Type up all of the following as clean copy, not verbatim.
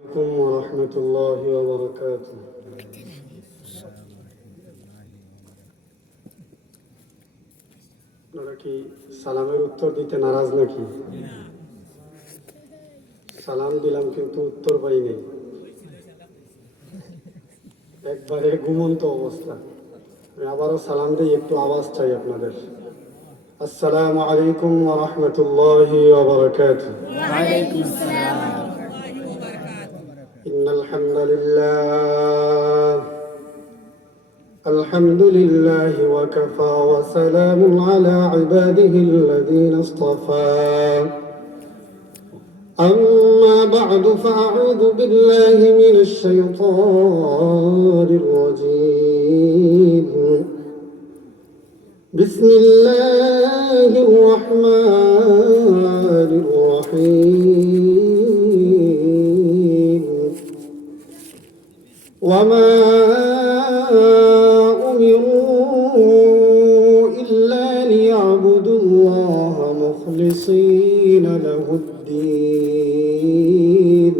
عليكم ورحمة الله وبركاته. আপনারা কি সালামের উত্তর দিতে নারাজ নাকি? সালাম দিলাম কিন্তু উত্তর পাই নাই, একবারে ঘুমন্ত অবস্থা। আবারও সালাম দিই, একটু আওয়াজ চাই আপনাদের। আসসালামু আলাইকুম ওয়া রাহমাতুল্লাহি ওয়া বারাকাতুহু। ওয়া আলাইকুম আসসালাম ওয়া রাহমাতুল্লাহি ওয়া বারাকাতুহু। ইন্নাল হামদুলিল্লাহ الحمد لله وكفى وسلام على عباده الذين اصطفى. أما بعد فأعوذ بالله من الشيطان الرجيم. بسم الله الرحمن الرحيم. وما مخلصين له الدين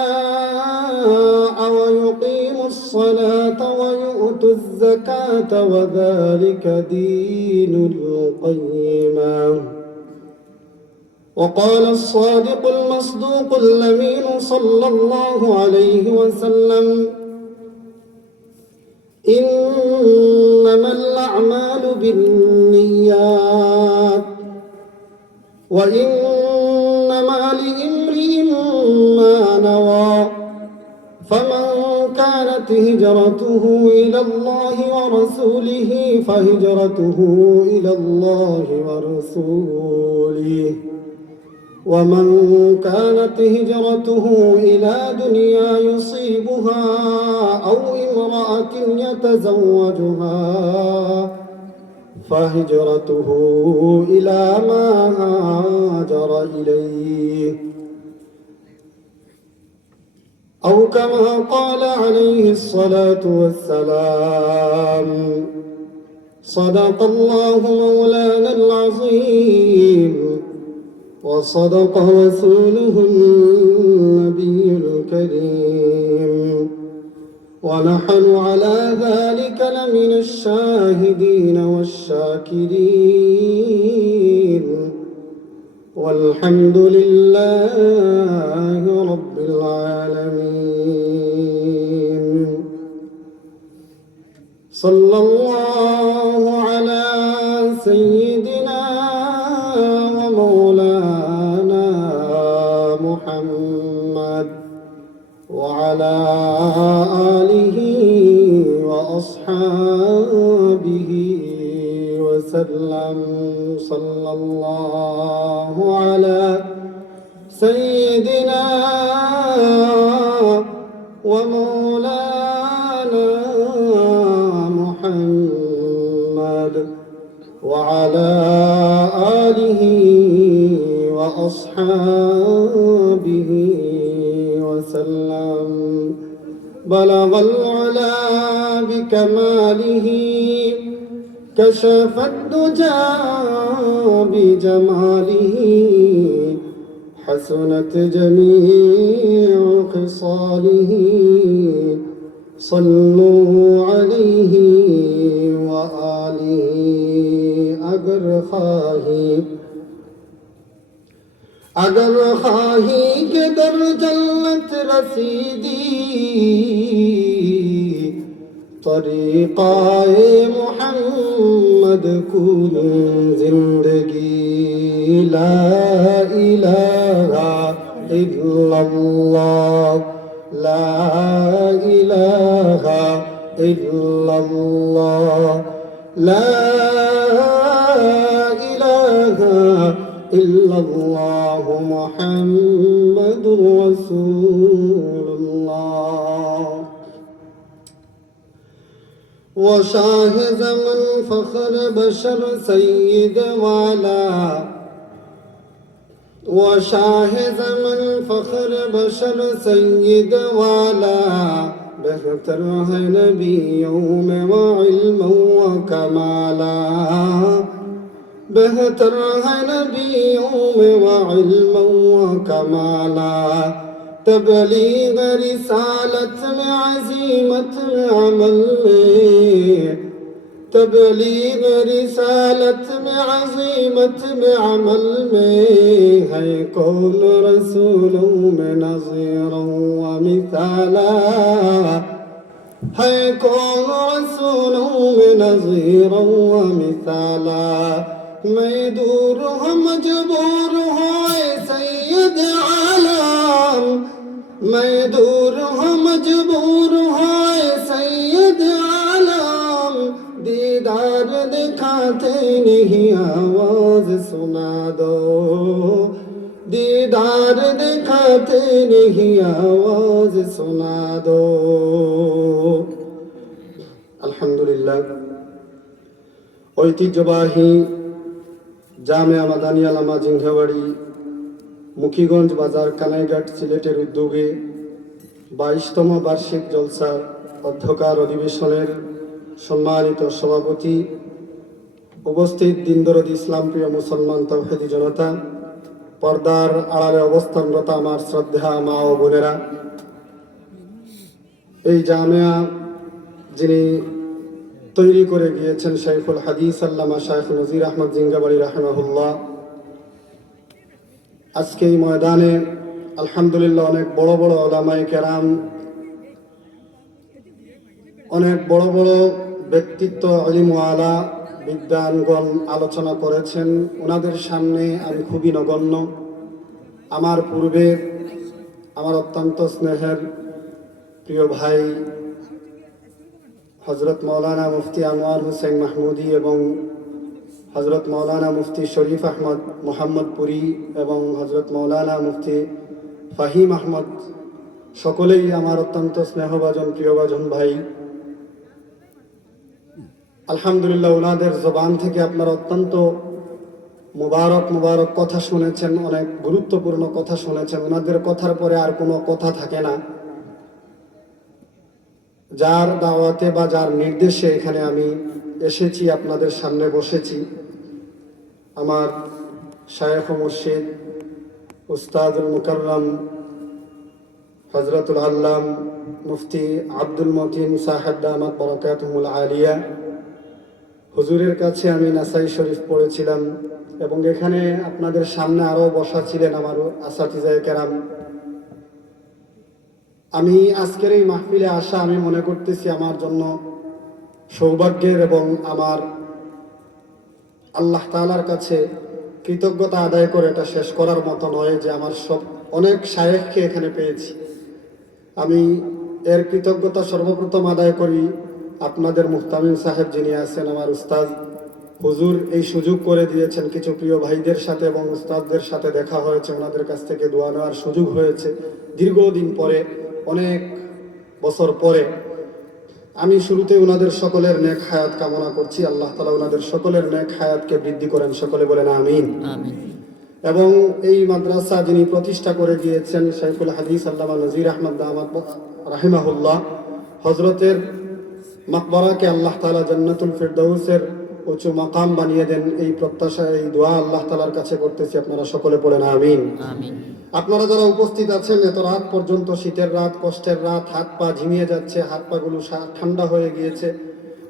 حنفاء ويقيموا الصلاة ويؤتوا الزكاة وذلك دين القيمة. وقال الصادق المصدوق الأمين صلى الله عليه وسلم: إنما الأعمال بالنيات وإنما لامرئ ما نوى. فمن كانت هجرته إلى الله ورسوله فهجرته إلى الله ورسوله، ومن كانت هجرته إلى دنيا يصيبها أو امرأة يتزوجها فهجرته إلى ما هاجر إليه، أو كما قال عليه الصلاة والسلام: صدق الله مولانا العظيم وصدق رسوله النبي الكريم، ونحن على ذلك لمن الشاهدين والشاكرين، والحمد لله رب العالمين. صلى الله على سيدنا ومولانا محمد وعلى آله وأصحابه وسلم. صلى الله على سيدنا ومولانا محمد وعلى آله وأصحابه وسلم. بلغ العلا بكماله كشف الدجى بجماله، حسنت جميع خصاله. صلوا عليه وآله. अगर खाही के दर जन्नत रसीदी, तरीक़ाए मुहम्मद कूल जिंदगी। ला इलाहा इल्लल्लाह, ला इलाहा इल्लल्लाह, ला इलाहा इल्लल्लाह मुहम्मदुर रसूलुल्लाह। वो शाह ज़मन फ़ख्र बशर सय्यद वाला, वो शाह ज़मन फ़ख्र बशर सय्यद वाला। बेहतर है नबियों में व इल्म व कमाला। बेहतर है नबियों में व इल्म व कमाला, तबलीग रिसालत में अजीमत में अमल में, तबलीग रिसालत में अजीमत में अमल में, है कौन रसूलों में नज़ीरों व मिसाला, है कौन रसूलों में नज़ीरों व मिसाला। मैं दूर हूँ मजबूर हूँ सैयद आलम, मैं दूर हूँ मजबूर हूँ सैयद आलम, दीदार दिखाते नहीं आवाज सुना दो, दीदार दिखाते नहीं आवाज सुना दो। अल्हम्दुलिल्लाह ঐতিহ্যবাহী জামিয়া মাদানিয়া লামা জিংঘাবাড়ি মুখিগঞ্জ বাজার কানাইঘাট সিলেটের উদ্যোগে 22তম বার্ষিক জলসা অধ্যকার অধিবেশনের সম্মানিত সভাপতি, উপস্থিত দিনদরদি ইসলাম প্রিয় মুসলমান তাওহীদি জনতা, পর্দার আড়ালে অবস্থানরত আমার শ্রদ্ধা মা ও বোনেরা, এই জামিয়া যিনি তৈরি করে গিয়েছেন শাইখুল হাদিস আল্লামা শাইখ নজির আহমদ জিঙ্গাবাড়ি রাহিমাহুল্লাহ, আজকে এই ময়দানে আলহামদুলিল্লাহ অনেক বড় বড় উলামায়ে কেরাম, অনেক বড় বড় ব্যক্তিত্ব আলিমওয়ালা বিদ্বানগণ আলোচনা করেছেন। ওনাদের সামনে আমি খুবই নগণ্য। আমার পূর্বে আমার অত্যন্ত স্নেহের প্রিয় ভাই হযরত মাওলানা মুফতি আনোয়ার হোসেন মাহমুদি এবং হযরত মাওলানা মুফতি শরীফ আহমদ মোহাম্মদপুরি এবং হযরত মাওলানা মুফতি ফাহিম আহমদ, সকলেই আমার অত্যন্ত স্নেহভাজন প্রিয়ভাজন ভাই। আলহামদুলিল্লাহ ওনাদের জবান থেকে আপনারা অত্যন্ত মুবারক মুবারক কথা শুনেছেন, অনেক গুরুত্বপূর্ণ কথা শুনেছেন। ওনাদের কথার পরে আর কোনো কথা থাকে না। যার দাওয়াতে বা যার নির্দেশে এখানে আমি এসেছি, আপনাদের সামনে বসেছি, আমার শায়েখ ও মুর্শিদ উস্তাদুল মুকাররম হযরতুল আল্লাম মুফতি আব্দুল মতিন সাহেব দামাত বরকাতুহুল আলিয়া হুজুরের কাছে আমি নাসাই শরীফ পড়েছিলাম এবং এখানে আপনাদের সামনে আরও বসা ছিলেন আমার আসাতিজায়ে কেরাম। আমি আজকের এই মাহফিলে আসা আমি মনে করতেছি আমার জন্য সৌভাগ্যের এবং আমার আল্লাহ তাআলার কাছে কৃতজ্ঞতা আদায় করে এটা শেষ করার মতো নয় যে আমার সব অনেক শায়েখকে এখানে পেয়েছি। আমি এর কৃতজ্ঞতা সর্বপ্রথম আদায় করি আপনাদের মুহতামিম সাহেব যিনি আছেন, আমার উস্তাদ হুজুর এই সুযোগ করে দিয়েছেন। কিছু প্রিয় ভাইদের সাথে এবং উস্তাদদের সাথে দেখা হয়েছে, ওনাদের কাছ থেকে দোয়া নেওয়ার সুযোগ হয়েছে দীর্ঘদিন পরে, অনেক বছর পরে। আমি শুরুতে ওনাদের সকলের নেক হায়াত কামনা করছি। আল্লাহ তাআলা ওনাদের সকলের নেক হায়াতকে বৃদ্ধি করেন, সকলে বলেন আমিন। এবং এই মাদ্রাসা যিনি প্রতিষ্ঠা করে গিয়েছেন শাইখুল হাদিস আল্লামা নজির আহমদ দামাত রাহিমাহুল্লাহ, হযরতের মাকবারাকে আল্লাহ তাআলা জান্নাতুল ফিরদাউসের উঁচু মাকাম বানিয়ে দেন, এই প্রত্যাশা এই দোয়া আল্লাহ তাআলার কাছে করতেছি। আপনারা সকলে পড়েন আমিন। আপনারা যারা উপস্থিত আছেন, এত রাত পর্যন্ত, শীতের রাত, কষ্টের রাত, হাত পা ঝিমিয়ে যাচ্ছে, হাত পা গুলো ঠান্ডা হয়ে গিয়েছে,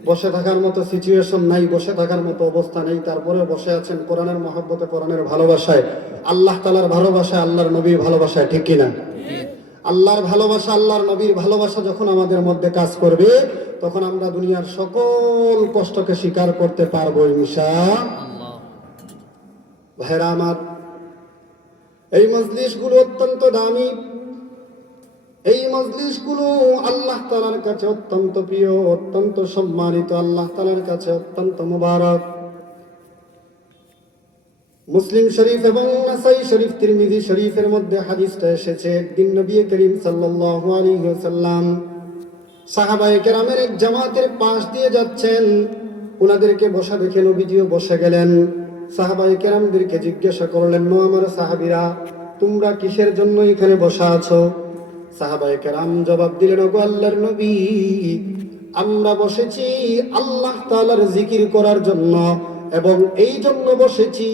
বসে থাকার মতো সিচুয়েশন নাই, বসে থাকার মতো অবস্থা নেই, তারপরে বসে আছেন কোরআনের মহব্বতে, কোরআনের ভালোবাসায়, আল্লাহ তাআলার ভালোবাসায়, আল্লাহর নবীর ভালোবাসায়, ঠিক কিনা? আল্লাহর ভালোবাসা, আল্লাহর নবীর ভালোবাসা যখন আমাদের মধ্যে কাজ করবে, তখন আমরা দুনিয়ার সকল কষ্টকে স্বীকার করতে পারবো ইনশাআল্লাহ। ভাইরা আমার, এই মজলিসগুলো অত্যন্ত দামি, এই মজলিসগুলো আল্লাহ তাআলার কাছে অত্যন্ত প্রিয়, অত্যন্ত সম্মানিত, আল্লাহ তাআলার কাছে অত্যন্ত মুবারক। মুসলিম শরীফ এবং নাসাই শরীফ, তিরমিজি শরীফের মধ্যে হাদিসটা এসেছে, একদিন নবী করিম সাল্লাল্লাহু আলাইহি ওয়াসাল্লাম সাহাবায়ে কেরামের এক জামাতের পাশ দিয়ে যাচ্ছেন, ওনাদেরকে বসা দেখে নবীজিও বসে গেলেন। সাহাবায়ে কেরামদেরকে জিজ্ঞাসা করলেন, নো আমার সাহাবীরা, তোমরা কিসের জন্য এখানে বসা আছো? সাহাবায়ে কেরাম জবাব দিলেন, ওগো আল্লাহর নবী, আমরা বসেছি আল্লাহ তাআলার জিকির করার জন্য, এবং এই জন্য বসেছি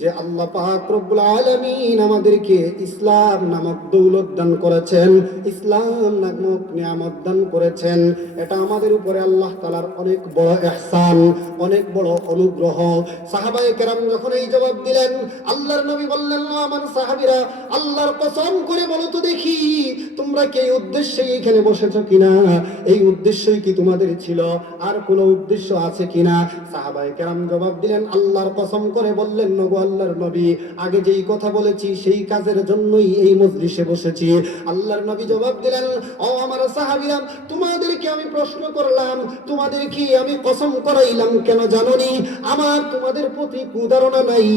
যে আল্লাহ পাক রব্বুল আলামিন আমাদেরকে ইসলাম নামক দৌলত দান করেছেন, ইসলাম নামক নিয়ামত দান করেছেন। এটা আমাদের উপরে আল্লাহ তাআলার অনেক বড় ইহসান, অনেক বড় অনুগ্রহ। সাহাবায়ে কেরাম যখন এই জবাব দিলেন, আল্লাহর নবী বললেন, আমার সাহাবীরা, আল্লাহর কসম করে বলো তো দেখি, তোমরা কি এই উদ্দেশ্যে এখানে বসেছো কিনা? এই উদ্দেশ্যই কি তোমাদের ছিল? আর কোনো উদ্দেশ্য আছে কিনা? সাহাবায়ে কেরাম জবাব দিলেন, আল্লাহর কসম করে বললেন, নগো আল্লাহর নবী, আগে যেই কথা বলেছি সেই কাজের জন্যই এই মজলিসে বসেছি। আল্লাহর নবী জবাব দিলেন, ও আমার সাহাবীরা, তোমাদেরকে আমি প্রশ্ন করলাম, তোমাদেরকে আমি কসম করাইলাম কেন জানোনি? আমার তোমাদের প্রতি কুধারণা নাই,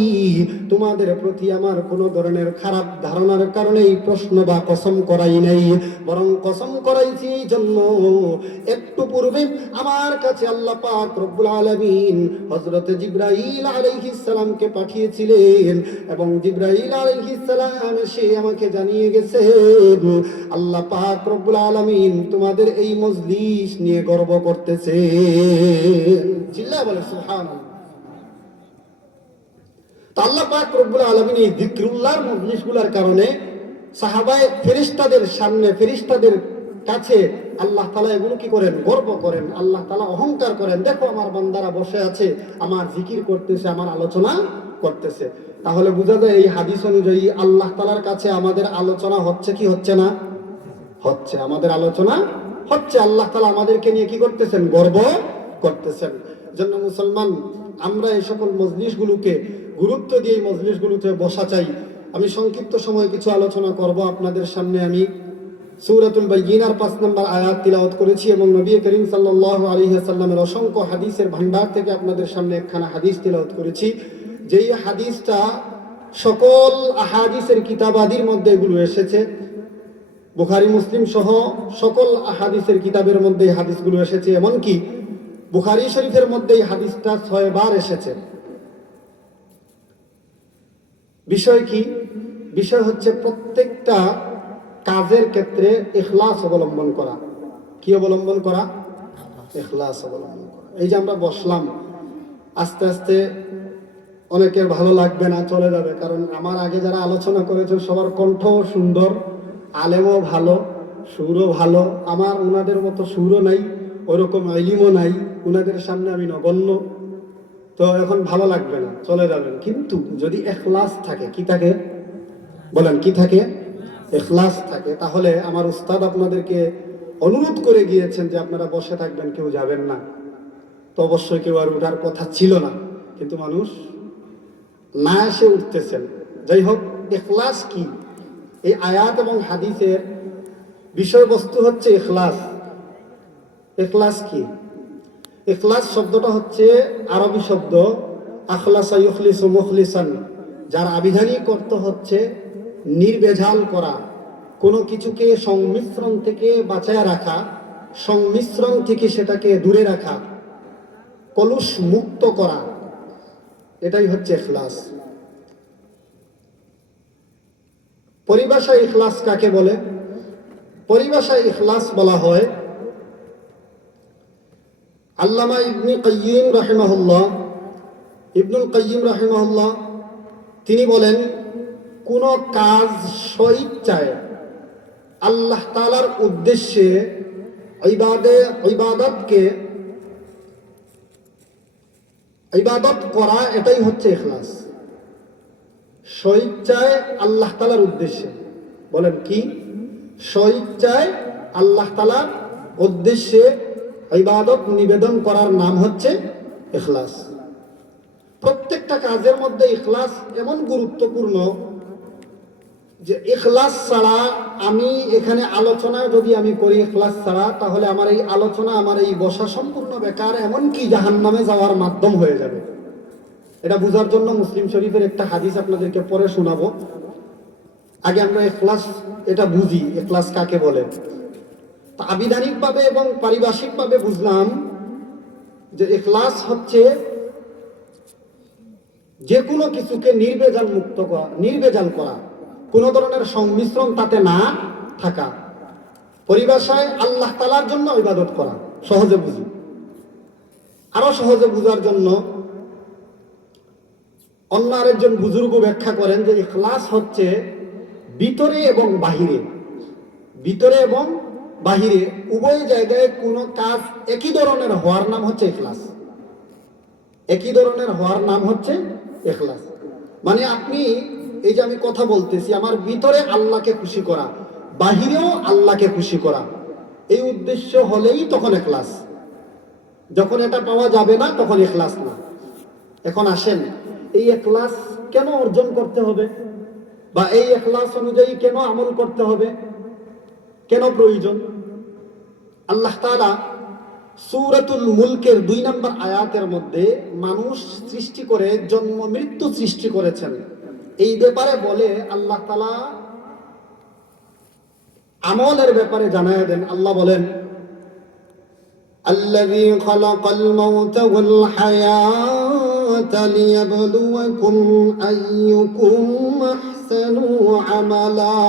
তোমাদের প্রতি আমার কোনো ধরনের খারাপ ধারণার কারণে এই প্রশ্ন বা কসম করাই নাই, বরং কসম করাইছি এই জন্য, একটু পূর্বে আমার কাছে আল্লাহ পাক রব্বুল আলামিন হযরত জিবরাইল আলাইহিস সালামকে পাঠিয়েছিলেন এবং জিবরাইল আলাইহিস সালাম এসে আমাকে জানিয়ে গেছেন আল্লাহ পাক রব্বুল আলামিন তোমাদের এই মজলিস নিয়ে গর্ব করতেছেন। চিল্লায় বলে সুবহানাল্লাহ। তো আল্লাহ পাক রব্বুল আলামিন এই যিকরুল্লাহর মজলিসগুলোর কারণে সাহাবায়ে ফেরেশতাদের সামনে, ফেরেশতাদের কাছে আল্লাহ তাআলা এগুলো কি করেন? গর্ব করেন। আল্লাহ তাআলা অহংকার করেন, দেখো আমার বান্দারা বসে আছে, আমার জিকির করতেছে, আমার আলোচনা করতেছে। তাহলে বোঝা যায় এই হাদিস অনুযায়ী আল্লাহ তাআলার কাছে আমাদের আলোচনা হচ্ছে কি হচ্ছে না? হচ্ছে। আমাদের আলোচনা হচ্ছে। আল্লাহ তাআলা আমাদেরকে নিয়ে কি করতেছেন? গর্ব করতেছেন। জন্য মুসলমান আমরা এই সকল মজলিসগুলোকে গুরুত্ব দিয়ে এই মজলিসগুলোতে বসা চাই। আমি সংক্ষিপ্ত সময় কিছু আলোচনা করব আপনাদের সামনে। আমি সূরাতুল বাইয়িনার 5 নম্বর আয়াত তিলাওয়াত করেছি এবং নবী করিম সাল্লাল্লাহু আলাইহি ওয়াসাল্লামের অসংখ্য হাদিসের ভান্ডার থেকে আপনাদের সামনে একখানা হাদিস তিলাওয়াত করেছি, যেই হাদিসটা সকল আহাদিসের কিতাবাদির মধ্যে এগুলো এসেছে। বুখারী মুসলিম সহ সকল আহাদিসের কিতাবের মধ্যে এই হাদিসগুলো এসেছে। এমনকি বুখারী শরীফের মধ্যে এই হাদিসটা 6 বার এসেছে। বিষয় কি? বিষয় হচ্ছে প্রত্যেকটা কাজের ক্ষেত্রে ইখলাস অবলম্বন করা। কি অবলম্বন করা? ইখলাস অবলম্বন করা। এই যে আমরা বসলাম, আস্তে আস্তে অনেকের ভালো লাগবে না, চলে যাবে, কারণ আমার আগে যারা আলোচনা করেছে সবার কণ্ঠও সুন্দর, আলেমও ভালো, সুরও ভালো। আমার ওনাদের মতো সুরও নাই, ওরকম ইলমও নাই, ওনাদের সামনে আমি নগণ্য। তো এখন ভালো লাগবে না, চলে যাবেন। কিন্তু যদি ইখলাস থাকে, কি থাকে বলেন, কি থাকে? ইখলাস থাকে, তাহলে আমার উস্তাদ আপনাদেরকে অনুরোধ করে গিয়েছেন যে আপনারা বসে থাকবেন, কেউ যাবেন না। তো অবশ্যই কেউ আর ওঠার কথা ছিল না, কিন্তু মানুষ না এসে উঠতেছেন। যাই হোক, ইখলাস কি? এই আয়াত এবং হাদিসের বিষয়বস্তু হচ্ছে ইখলাস। ইখলাস কি? ইখলাস শব্দটা হচ্ছে আরবি শব্দ আখলাসা ইখলিসু মুখলিসান, যার আবিধানিক অর্থ হচ্ছে নির্ভেজাল করা, কোনো কিছুকে সংমিশ্রণ থেকে বাঁচায় রাখা, সংমিশ্রণ থেকে সেটাকে দূরে রাখা, কলুষ মুক্ত করা, এটাই হচ্ছে ইখলাস। পরিভাষায় ইখলাস কাকে বলে? পরিভাষায় ইখলাস বলা হয়, আল্লামা ইবনুল কাইয়িম রাহিমাহুল্লাহ তিনি বলেন, কোন কাজ স্বইচ্ছায় আল্লাহ তাআলার উদ্দেশ্যে ইবাদত করা, এটাই হচ্ছে ইখলাস। স্বইচ্ছায় আল্লাহ তাআলার উদ্দেশ্যে, বলেন কি? স্বইচ্ছায় আল্লাহ তাআলার উদ্দেশ্যে ইবাদত নিবেদন করার নাম হচ্ছে ইখলাস। প্রত্যেকটা কাজের মধ্যে ইখলাস এমন গুরুত্বপূর্ণ যে ইখলাস ছাড়া, আমি এখানে আলোচনা যদি আমি করি ইখলাস ছাড়া, তাহলে আমার এই আলোচনা, আমার এই বসা সম্পূর্ণ বেকার, এমনকি জাহান্নামে যাওয়ার মাধ্যম হয়ে যাবে। এটা বোঝার জন্য মুসলিম শরীফের একটা হাদিস আপনাদেরকে পরে শোনাবো। আগে আমরা ইখলাস এটা বুঝি, ইখলাস কাকে বলে। আবিধানিকভাবে এবং পারিভাষিকভাবে বুঝলাম যে ইখলাস হচ্ছে যে কোনো কিছুকে নির্ভেজাল মুক্ত করা, নির্ভেজাল করা, কোনো ধরনের সংমিশ্রণ তাতে না থাকা। পরিভাষায় আল্লাহ তাআলার জন্য ইবাদত করা। সহজে বুঝি, আরো সহজে বুঝার জন্য অন্য আরেকজন বুজুর্গ ব্যাখ্যা করেন যে ইখলাস হচ্ছে ভিতরে এবং বাহিরে, ভিতরে এবং বাহিরে উভয় জায়গায় কোনো কাজ একই ধরনের হওয়ার নাম হচ্ছে ইখলাস। একই ধরনের হওয়ার নাম হচ্ছে ইখলাস। মানে আপনি এই যে আমি কথা বলতেছি, আমার ভিতরে আল্লাহকে খুশি করা, বাহিরেও আল্লাহকে খুশি করা, এই উদ্দেশ্য হলেই তখন ইখলাস। যখন এটা পাওয়া যাবে না তখন ইখলাস না। এখন আসেন, এই ইখলাস কেন অর্জন করতে হবে, বা এই ইখলাস অনুযায়ী কেন আমল করতে হবে, কেন প্রয়োজন? আল্লাহ তাআলা সূরাতুল মুলকের 2 নম্বর আয়াতের মধ্যে মানুষ সৃষ্টি করে জন্ম মৃত্যু সৃষ্টি করেছেন। এই ব্যাপারে বলে আল্লাহ তাআলা আমলের ব্যাপারে জানায় দেন। আল্লাহ বলেন, الذي خلق الموت والحياة ليبلوكم أيكم أحسن عملا।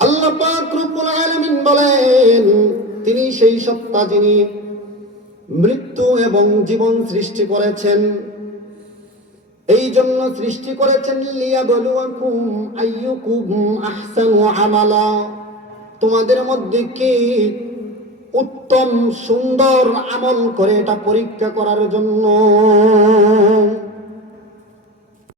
আল্লাহ পাক রব্বুল আলামিন বলেন, তিনি সেই সত্তা যিনি মৃত্যু এবং জীবন সৃষ্টি করেছেন। এই জন্য সৃষ্টি করেছেন লিয়াবলুয়াকুম আইয়ুকুম আহসানু আমালা, তোমাদের মধ্যে কে উত্তম সুন্দর আমল করে এটা পরীক্ষা করার জন্য।